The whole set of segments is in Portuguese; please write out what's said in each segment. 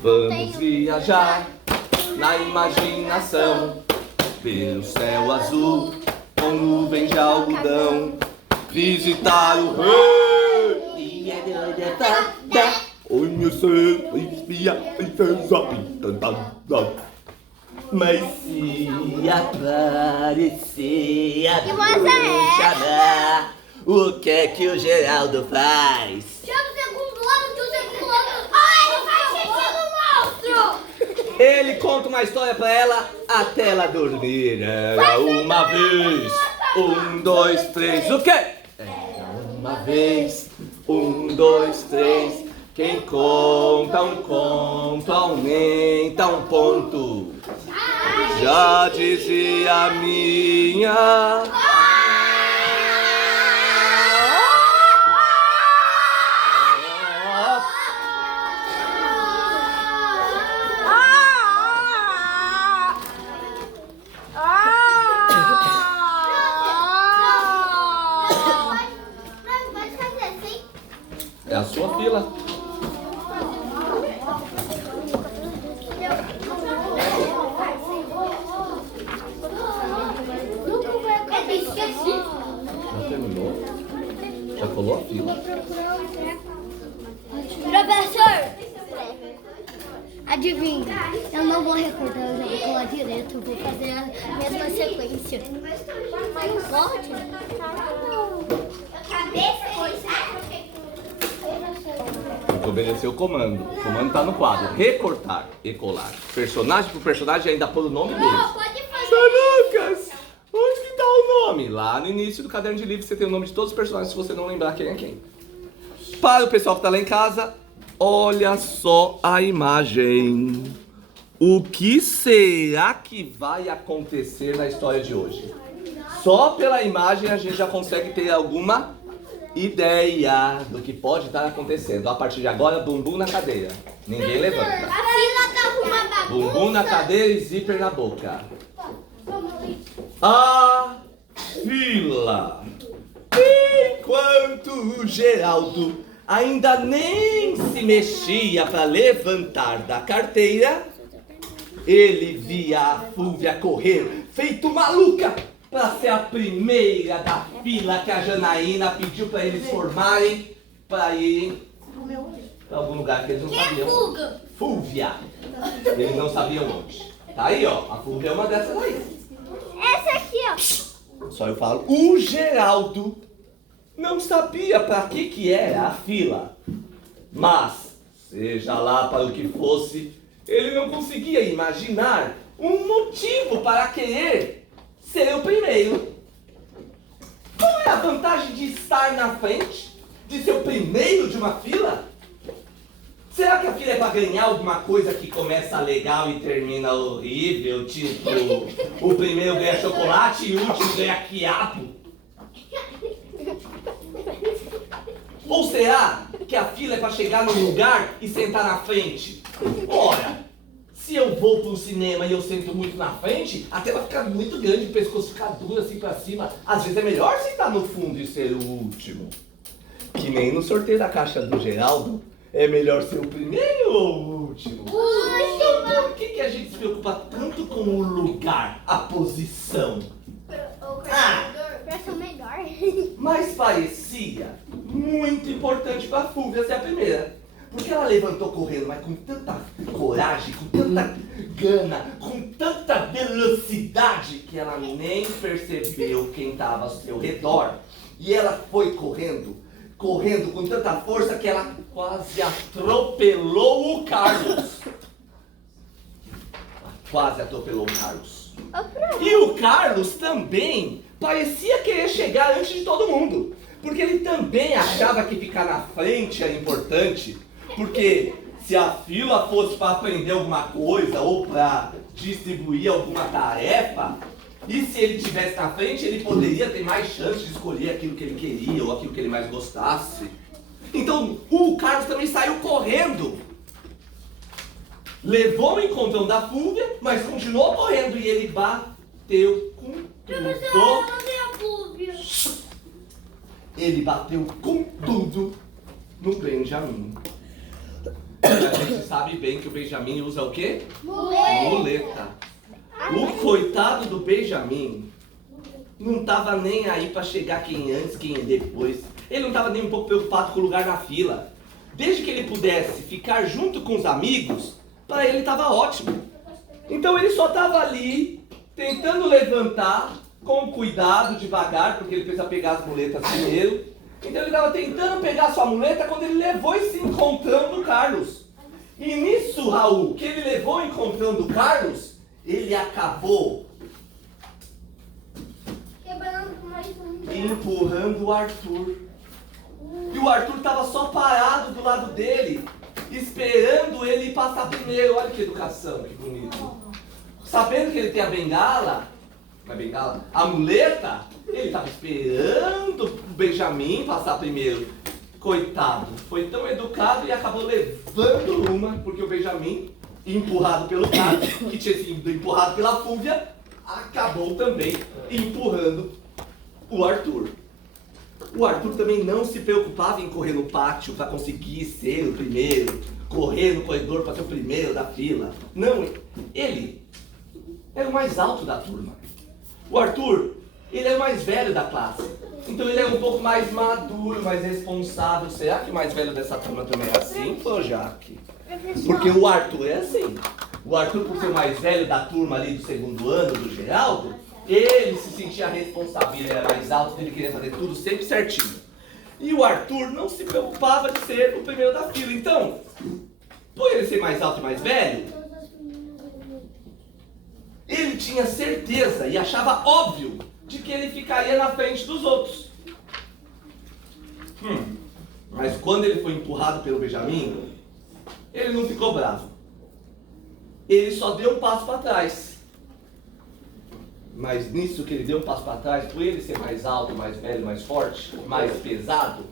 Vamos viajar na imaginação, pelo céu azul, com nuvens de algodão, visitar o rei. Conhecer a princesa encantada. Mas se aparecer a bruxa, o que é que o Geraldo faz? Chama o segundo ano, que o segundo ano... Ah, ele faz xixi no monstro! Ele conta uma história pra ela até ela dormir. Era uma vez, 1, 2, 3, o quê? Era uma vez, 1, 2, 3. Quem conta um conto aumenta um ponto. Já dizia a minha. Pode fazer assim? É a sua fila. Já terminou? Já colou a fila? Professor! Adivinha, eu não vou recordar, eu já vou colar direto, eu vou fazer a mesma sequência. Mas pode? Tem que obedecer o comando. O comando tá no quadro. Recortar e colar. Personagem por personagem, ainda pôr o nome deles. Não, pode fazer. Seu Lucas, onde que tá o nome? Lá no início do caderno de livro você tem o nome de todos os personagens, se você não lembrar quem é quem. Para o pessoal que tá lá em casa, olha só a imagem. O que será que vai acontecer na história de hoje? Só pela imagem a gente já consegue ter alguma ideia do que pode estar acontecendo. A partir de agora, bumbum na cadeira. Ninguém levanta. A fila tá uma bagunça. Bumbum na cadeira e zíper na boca. A fila. Enquanto o Geraldo ainda nem se mexia para levantar da carteira, ele via a Fúvia correr, feito maluca, para ser a primeira da fila que a Janaína pediu para eles formarem para irem para algum lugar que eles não sabiam. Fuga. Fúvia. Eles não sabiam onde. Tá aí, ó. A Fúvia é uma dessas aí. Essa aqui, ó. Só eu falo. O Geraldo não sabia para que era a fila. Mas, seja lá para o que fosse, ele não conseguia imaginar um motivo para querer ser o primeiro. Qual é a vantagem de estar na frente? De ser o primeiro de uma fila? Será que a fila é para ganhar alguma coisa que começa legal e termina horrível? Tipo, o primeiro ganha chocolate e o último ganha quiabo? Ou será que a fila é para chegar num lugar e sentar na frente? Ora, se eu vou pro cinema e eu sento muito na frente, a tela fica muito grande, o pescoço fica duro assim pra cima. Às vezes é melhor sentar no fundo e ser o último. Que nem no sorteio da caixa do Geraldo, é melhor ser o primeiro ou o último? Então por que a gente se preocupa tanto com o lugar, a posição? Pra ser o melhor. Mas parecia muito importante pra Fúvia ser a primeira. Porque ela levantou correndo, mas com tanta coragem, com tanta gana, com tanta velocidade, que ela nem percebeu quem estava ao seu redor. E ela foi correndo com tanta força que ela quase atropelou o Carlos. Quase atropelou o Carlos. E o Carlos também parecia querer chegar antes de todo mundo. Porque ele também achava que ficar na frente era importante. Porque se a fila fosse para aprender alguma coisa ou para distribuir alguma tarefa, e se ele estivesse na frente, ele poderia ter mais chance de escolher aquilo que ele queria ou aquilo que ele mais gostasse. Então o Carlos também saiu correndo. Levou o encontrão da Fúvia, mas continuou correndo e ele bateu com tudo. Ele bateu com tudo no Benjamin. A gente sabe bem que o Benjamin usa o quê? Muleta. Muleta. O coitado do Benjamin não tava nem aí para chegar quem antes, quem depois. Ele não tava nem um pouco preocupado com o lugar na fila. Desde que ele pudesse ficar junto com os amigos, para ele tava ótimo. Então ele só tava ali, tentando levantar, com cuidado, devagar, porque ele precisa pegar as muletas primeiro. Então ele estava tentando pegar a sua muleta quando ele levou esse encontrão do Carlos. E nisso, Raul, que ele levou o encontrão do Carlos, ele acabou empurrando o Arthur. E o Arthur estava só parado do lado dele, esperando ele passar primeiro. Olha que educação, que bonito. Sabendo que ele tem a bengala, não é bengala, a muleta, ele estava esperando o Benjamin passar primeiro. Coitado, foi tão educado e acabou levando uma, porque o Benjamin, empurrado pelo Carlos, que tinha sido empurrado pela Fúvia, acabou também empurrando o Arthur. O Arthur também não se preocupava em correr no pátio para conseguir ser o primeiro, correr no corredor para ser o primeiro da fila. Não, ele era o mais alto da turma. O Arthur, ele é o mais velho da classe. Então ele é um pouco mais maduro, mais responsável. Será que o mais velho dessa turma também é assim, pô, Jaque? Porque o Arthur é assim. O Arthur, por ser o mais velho da turma ali do segundo ano, do Geraldo, ele se sentia responsável, ele era mais alto, ele queria fazer tudo sempre certinho. E o Arthur não se preocupava de ser o primeiro da fila. Então, por ele ser mais alto e mais velho, ele tinha certeza e achava óbvio de que ele ficaria na frente dos outros. Mas quando ele foi empurrado pelo Benjamin, ele não ficou bravo. Ele só deu um passo para trás. Mas nisso que ele deu um passo para trás, por ele ser mais alto, mais velho, mais forte, mais pesado,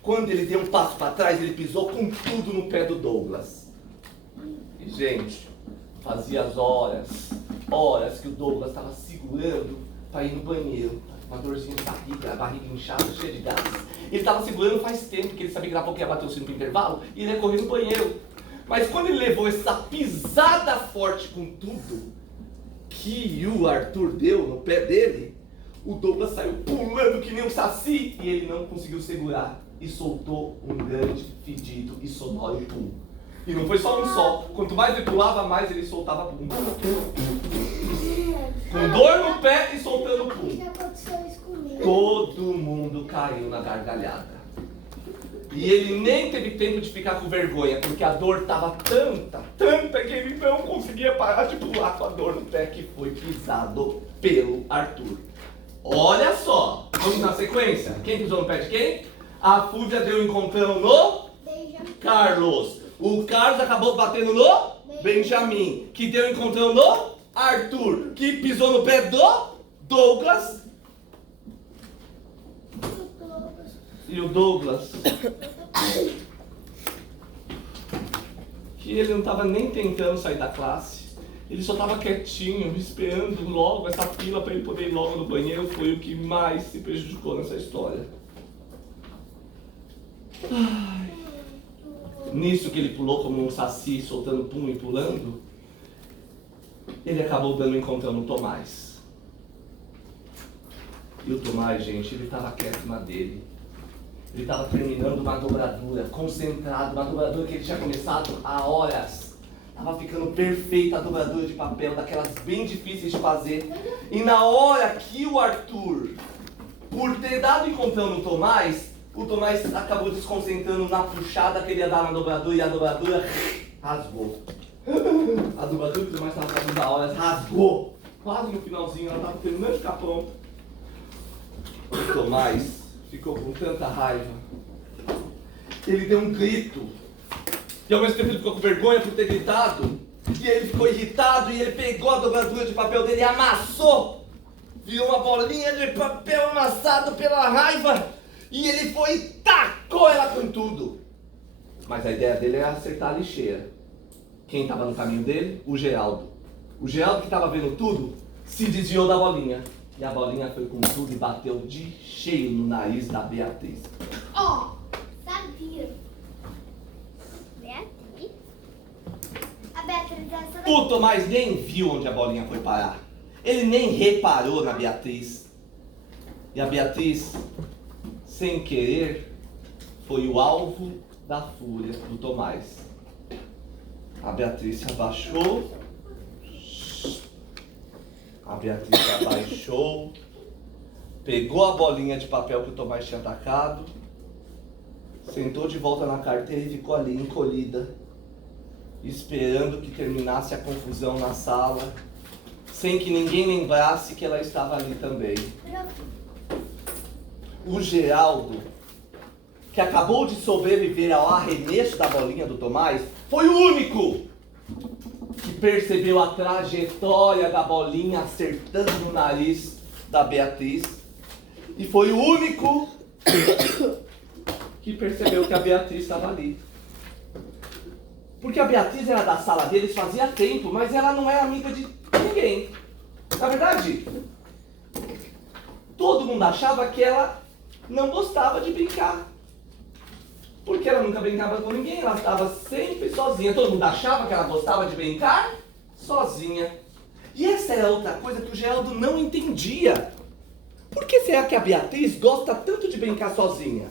quando ele deu um passo para trás, ele pisou com tudo no pé do Douglas. E, gente, fazia as horas que o Douglas estava segurando para ir no banheiro. Uma dorzinha de barriga, a barriga inchada, cheia de gás. Ele estava segurando faz tempo, que ele sabia que daqui a pouco ia bater o sino pro intervalo, e ele ia correr no banheiro. Mas quando ele levou essa pisada forte com tudo que o Arthur deu no pé dele, o Douglas saiu pulando que nem um saci e ele não conseguiu segurar e soltou um grande, fedido e sonoro pum. E não foi só um só, quanto mais ele pulava, mais ele soltava pum. Com dor no pé e soltando pum. Todo mundo caiu na gargalhada. E ele nem teve tempo de ficar com vergonha, porque a dor estava tanta que ele não conseguia parar de pular com a dor no pé que foi pisado pelo Arthur. Olha só, vamos na sequência. Quem pisou no pé de quem? A Fúvia deu um encontrão no Carlos. O Carlos acabou batendo no Benjamin, que deu um encontrão no Arthur, que pisou no pé do Douglas. E o Douglas, que ele não estava nem tentando sair da classe, ele só estava quietinho, esperando logo essa fila para ele poder ir logo no banheiro, foi o que mais se prejudicou nessa história. Ai. Nisso que ele pulou como um saci, soltando pum e pulando, ele acabou dando um encontrão no Tomás. E o Tomás, gente, ele estava quieto na dele. Ele estava terminando uma dobradura, concentrado, uma dobradura que ele tinha começado há horas. Estava ficando perfeita a dobradura de papel, daquelas bem difíceis de fazer. E na hora que o Arthur, por ter dado encontrão no Tomás, o Tomás acabou desconcentrando na puxada que ele ia dar na dobradura e a dobradura rasgou. A dobradura que o Tomás estava fazendo há horas rasgou. Quase no finalzinho, ela estava terminando de ficar pronta. O Tomás ficou com tanta raiva. Ele deu um grito. E ao mesmo tempo ele ficou com vergonha por ter gritado. E ele ficou irritado e ele pegou a dobradura de papel dele e amassou. Virou uma bolinha de papel amassado pela raiva. E ele foi e tacou ela com tudo. Mas a ideia dele era acertar a lixeira. Quem estava no caminho dele? O Geraldo. O Geraldo, que estava vendo tudo, se desviou da bolinha. E a bolinha foi com tudo e bateu de cheio no nariz da Beatriz. Ó, sabia? Beatriz? O Tomás nem viu onde a bolinha foi parar. Ele nem reparou na Beatriz. E a Beatriz, sem querer, foi o alvo da fúria do Tomás. A Beatriz se abaixou. A Beatriz se abaixou. Pegou a bolinha de papel que o Tomás tinha atacado. Sentou de volta na carteira e ficou ali encolhida, esperando que terminasse a confusão na sala, sem que ninguém lembrasse que ela estava ali também. O Geraldo, que acabou de sobreviver ao arremesso da bolinha do Tomás, foi o único que percebeu a trajetória da bolinha acertando no nariz da Beatriz. E foi o único que percebeu que a Beatriz estava ali. Porque a Beatriz era da sala deles fazia tempo, mas ela não era amiga de ninguém. Na verdade, todo mundo achava que ela não gostava de brincar. Porque ela nunca brincava com ninguém, ela estava sempre sozinha. Todo mundo achava que ela gostava de brincar sozinha. E essa era outra coisa que o Geraldo não entendia. Por que será que a Beatriz gosta tanto de brincar sozinha?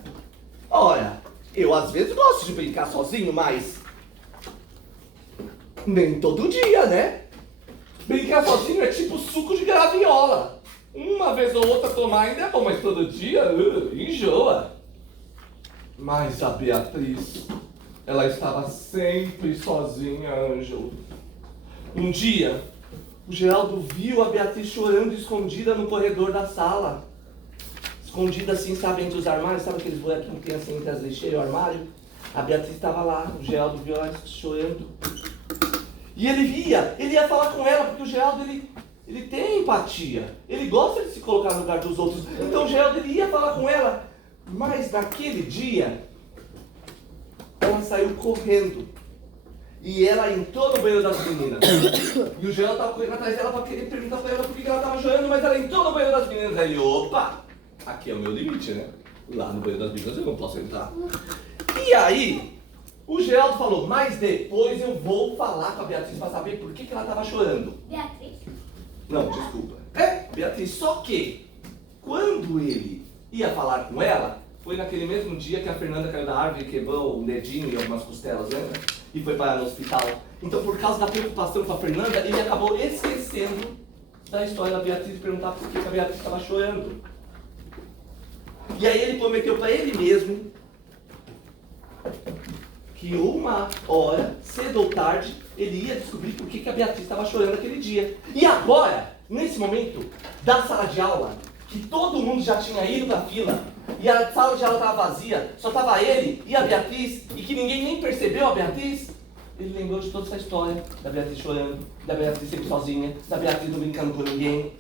Ora, eu às vezes gosto de brincar sozinho, mas nem todo dia, né? Brincar sozinho é tipo suco de graviola. Uma vez ou outra tomar ainda é bom, mas todo dia, enjoa. Mas a Beatriz, ela estava sempre sozinha, Ângelo. Um dia, o Geraldo viu a Beatriz chorando escondida no corredor da sala. Escondida assim, sabe, entre os armários, sabe aqueles buraquinhos que tem assim entre as lixeiras e o armário? A Beatriz estava lá, o Geraldo viu ela chorando. E ele ia falar com ela, porque o Geraldo, ele tem empatia. Ele gosta de se colocar no lugar dos outros. Então o Geraldo, ele ia falar com ela. Mas naquele dia, ela saiu correndo. E ela entrou no banheiro das meninas. E o Geraldo estava correndo atrás dela para querer perguntar para ela por que ela estava chorando, mas ela entrou no banheiro das meninas. Aí ele, opa, aqui é o meu limite, né? Lá no banheiro das meninas eu não posso entrar. E aí, o Geraldo falou, mas depois eu vou falar com a Beatriz para saber por que ela estava chorando. Beatriz? Não, desculpa. Beatriz, só que quando ele ia falar com ela, foi naquele mesmo dia que a Fernanda caiu da árvore e quebrou um dedinho e algumas costelas, lembra? E foi parar no hospital. Então, por causa da preocupação com a Fernanda, ele acabou esquecendo da história da Beatriz e perguntar por que a Beatriz estava chorando. E aí ele prometeu para ele mesmo que uma hora, cedo ou tarde, ele ia descobrir por que a Beatriz estava chorando aquele dia. E agora, nesse momento da sala de aula, que todo mundo já tinha ido para a fila, e a sala de aula estava vazia, só estava ele e a Beatriz, e que ninguém nem percebeu a Beatriz, ele lembrou de toda essa história, da Beatriz chorando, da Beatriz sempre sozinha, da Beatriz não brincando com ninguém.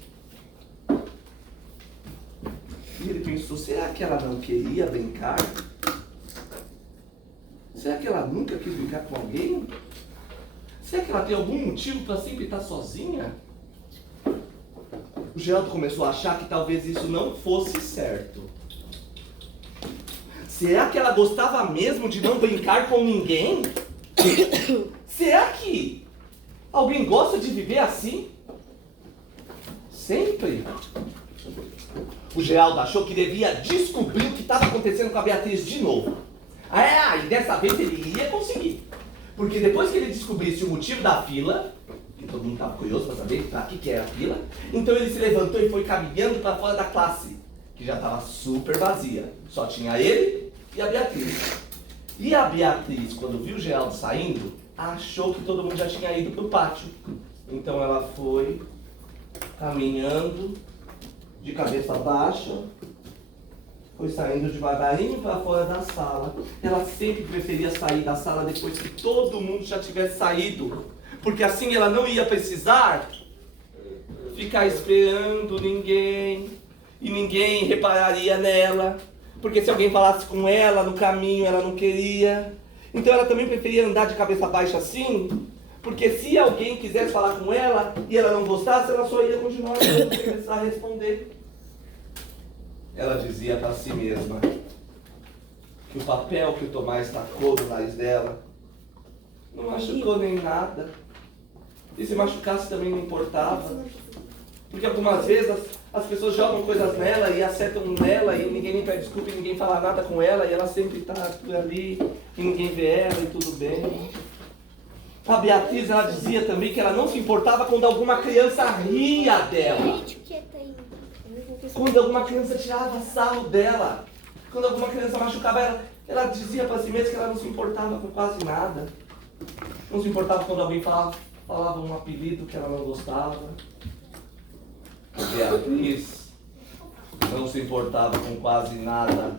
E ele pensou, será que ela não queria brincar? Será que ela nunca quis brincar com alguém? Será que ela tem algum motivo para sempre estar sozinha? O Geraldo começou a achar que talvez isso não fosse certo. Será que ela gostava mesmo de não brincar com ninguém? Será que alguém gosta de viver assim? Sempre? O Geraldo achou que devia descobrir o que estava acontecendo com a Beatriz de novo. E dessa vez ele ia conseguir. Porque depois que ele descobrisse o motivo da fila, que todo mundo estava curioso para saber para que era a fila, então ele se levantou e foi caminhando para fora da classe, que já estava super vazia. Só tinha ele e a Beatriz. E a Beatriz, quando viu o Geraldo saindo, achou que todo mundo já tinha ido para o pátio. Então ela foi caminhando de cabeça baixa, foi saindo devagarinho para fora da sala. Ela sempre preferia sair da sala depois que todo mundo já tivesse saído, porque assim ela não ia precisar ficar esperando ninguém, e ninguém repararia nela, porque se alguém falasse com ela no caminho, ela não queria. Então ela também preferia andar de cabeça baixa assim, porque se alguém quisesse falar com ela e ela não gostasse, ela só ia continuar sem precisar responder. Ela dizia para si mesma que o papel que o Tomás tacou no nariz dela não machucou nem nada. E se machucasse também não importava. Porque algumas vezes as pessoas jogam coisas nela e acertam nela e ninguém nem pede desculpa e ninguém fala nada com ela e ela sempre está por ali e ninguém vê ela e tudo bem. A Beatriz, ela dizia também que ela não se importava quando alguma criança ria dela. Quando alguma criança tirava sarro dela. Quando alguma criança machucava ela, ela dizia para si mesma que ela não se importava com quase nada. Não se importava quando alguém falava um apelido que ela não gostava. A Beatriz não se importava com quase nada.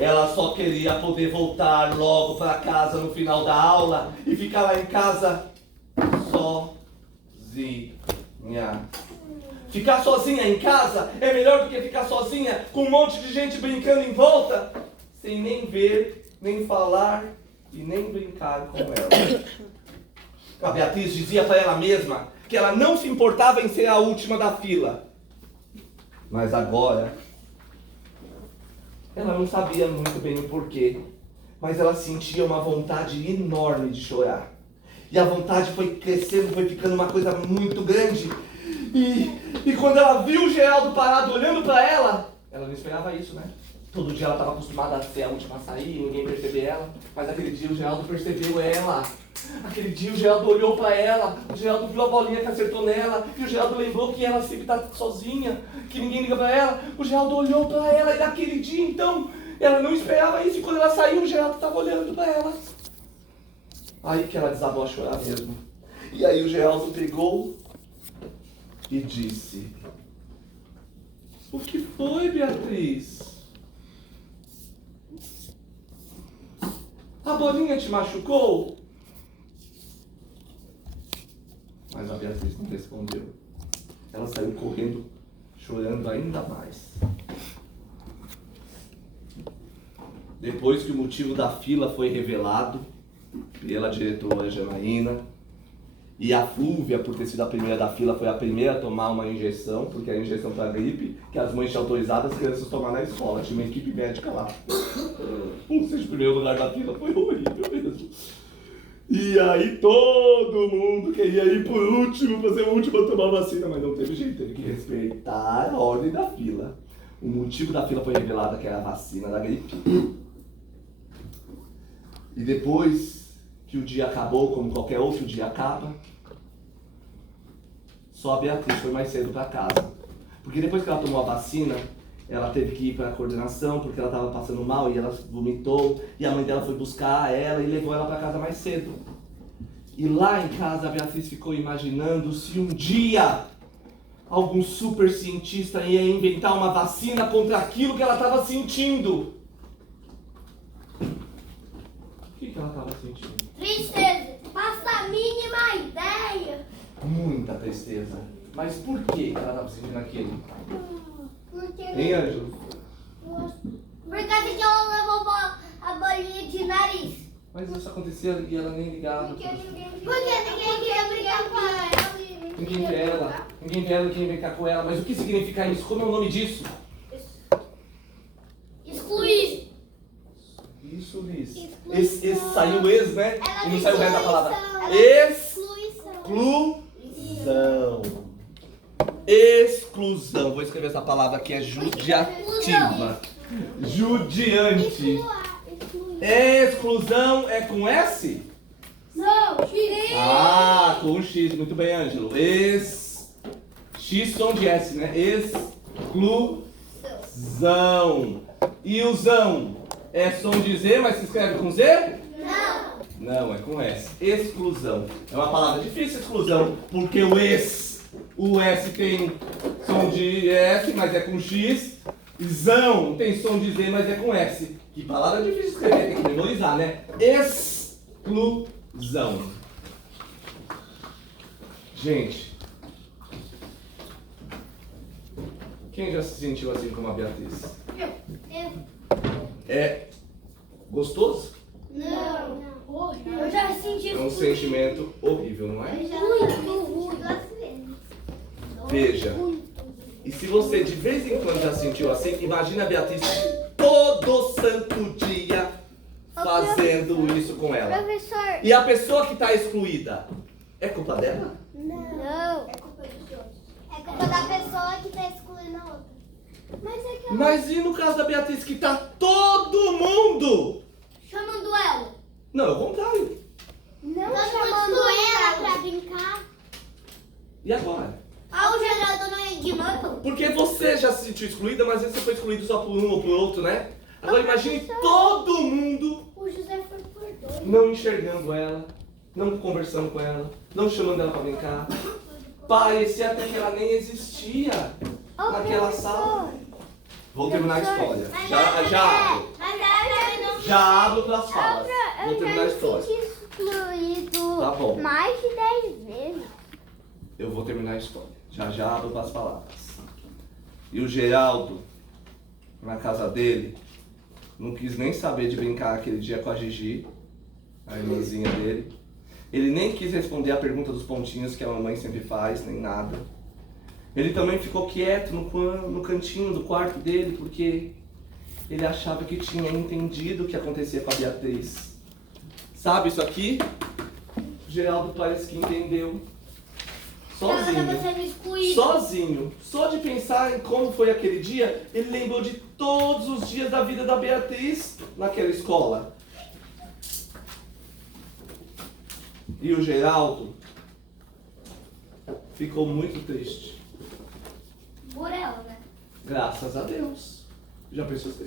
Ela só queria poder voltar logo para casa no final da aula e ficar lá em casa sozinha. Ficar sozinha em casa é melhor do que ficar sozinha com um monte de gente brincando em volta, sem nem ver, nem falar e nem brincar com ela. A Beatriz dizia para ela mesma que ela não se importava em ser a última da fila. Mas agora, ela não sabia muito bem o porquê, mas ela sentia uma vontade enorme de chorar. E a vontade foi crescendo, foi ficando uma coisa muito grande. E quando ela viu o Geraldo parado olhando para ela não esperava isso, né? Todo dia ela estava acostumada a ser a última a sair, ninguém percebia ela. Mas aquele dia o Geraldo percebeu ela. Aquele dia o Geraldo olhou para ela, o Geraldo viu a bolinha que acertou nela, e o Geraldo lembrou que ela sempre está sozinha, que ninguém liga para ela. O Geraldo olhou para ela e naquele dia, então, ela não esperava isso. E quando ela saiu, o Geraldo estava olhando para ela. Aí que ela desabou a chorar mesmo. E aí o Geraldo pegou e disse: o que foi, Beatriz? A bolinha te machucou? Mas a Beatriz não respondeu. Ela saiu correndo, chorando ainda mais. Depois que o motivo da fila foi revelado pela diretora Janaína, e a Flúvia, por ter sido a primeira da fila, foi a primeira a tomar uma injeção, porque a injeção para gripe, que as mães tinham autorizado as crianças tomar na escola. Tinha uma equipe médica lá. Ou seja, o primeiro lugar da fila foi horrível mesmo. E aí todo mundo queria ir por último, fazer o último a tomar vacina, mas não teve jeito, teve que respeitar a ordem da fila. O motivo da fila foi revelado, que era a vacina da gripe. E depois que o dia acabou, como qualquer outro dia acaba, só a Beatriz foi mais cedo para casa. Porque depois que ela tomou a vacina, ela teve que ir para a coordenação, porque ela estava passando mal e ela vomitou, e a mãe dela foi buscar ela e levou ela para casa mais cedo. E lá em casa a Beatriz ficou imaginando se um dia algum super cientista ia inventar uma vacina contra aquilo que ela estava sentindo. O que ela estava sentindo? Tristeza. Faça a mínima ideia. Muita tristeza. Mas por que ela estava sentindo aquilo? Porque... Hein, Ângelo? Por causa que ela levou a bolinha de nariz. Mas isso acontecia e ela nem ligava. Porque ninguém queria brigar com ela. Ninguém vê ela, ninguém quer brincar com ela. Mas o que significa isso? Como é o nome disso? Excluir. Isso, Liz. Excluição. Esse saiu ex, né? Ela E não saiu o resto da palavra. Excluição. Exclusão. Exclusão. Vou escrever essa palavra aqui, é judiativa. Judiante. Exclusão é com S? Não, X. Ah, com X. Muito bem, Ângelo. X som de S, né? Exclusão. E o zão é som de Z, mas se escreve com Z? Não. Não, é com S. Exclusão. É uma palavra difícil, exclusão, porque o S tem som de S, mas é com X. Zão tem som de Z, mas é com S. Que palavra difícil de escrever, tem que memorizar, né? Exclusão. Gente, quem já se sentiu assim como a Beatriz? Eu. É gostoso? Não. Eu já senti É um sentimento horrível, não é? muito. Veja, e se você de vez em quando já sentiu assim, imagina a Beatriz todo santo dia fazendo isso com ela. Professor. E a pessoa que está excluída, É culpa dela? Não. É culpa dos outros. É culpa da pessoa que tá excluindo a outra. Mas é que ela... Mas e no caso da Beatriz, que tá todo mundo? chamando ela. Não, é o contrário. Não chamando ela pra brincar. E agora? Ah, o Geraldo não é ignorou. Porque você já se sentiu excluída, mas você foi excluído só por um ou por outro, né? Agora imagine todo mundo O José foi por dois. não enxergando ela, não conversando com ela, não chamando ela pra brincar. Parecia até que ela nem existia naquela sala. Vou terminar a história. Já abro. Mas ela também não... Já abro pras falas. Vou terminar a história. excluído Tá bom. mais de 10 vezes. Eu vou terminar a história. Já abro pras palavras. E o Geraldo, na casa dele, não quis nem saber de brincar aquele dia com a Gigi, a irmãzinha dele. Ele nem quis responder a pergunta dos pontinhos que a mamãe sempre faz, nem nada. Ele também ficou quieto no cantinho do quarto dele, porque ele achava que tinha entendido o que acontecia com a Beatriz. Sabe isso aqui? O Geraldo parece que entendeu. Sozinho. Sozinho. Só de pensar em como foi aquele dia, ele lembrou de todos os dias da vida da Beatriz naquela escola. E o Geraldo ficou muito triste. Por ela, né? Graças a Deus. Já pensou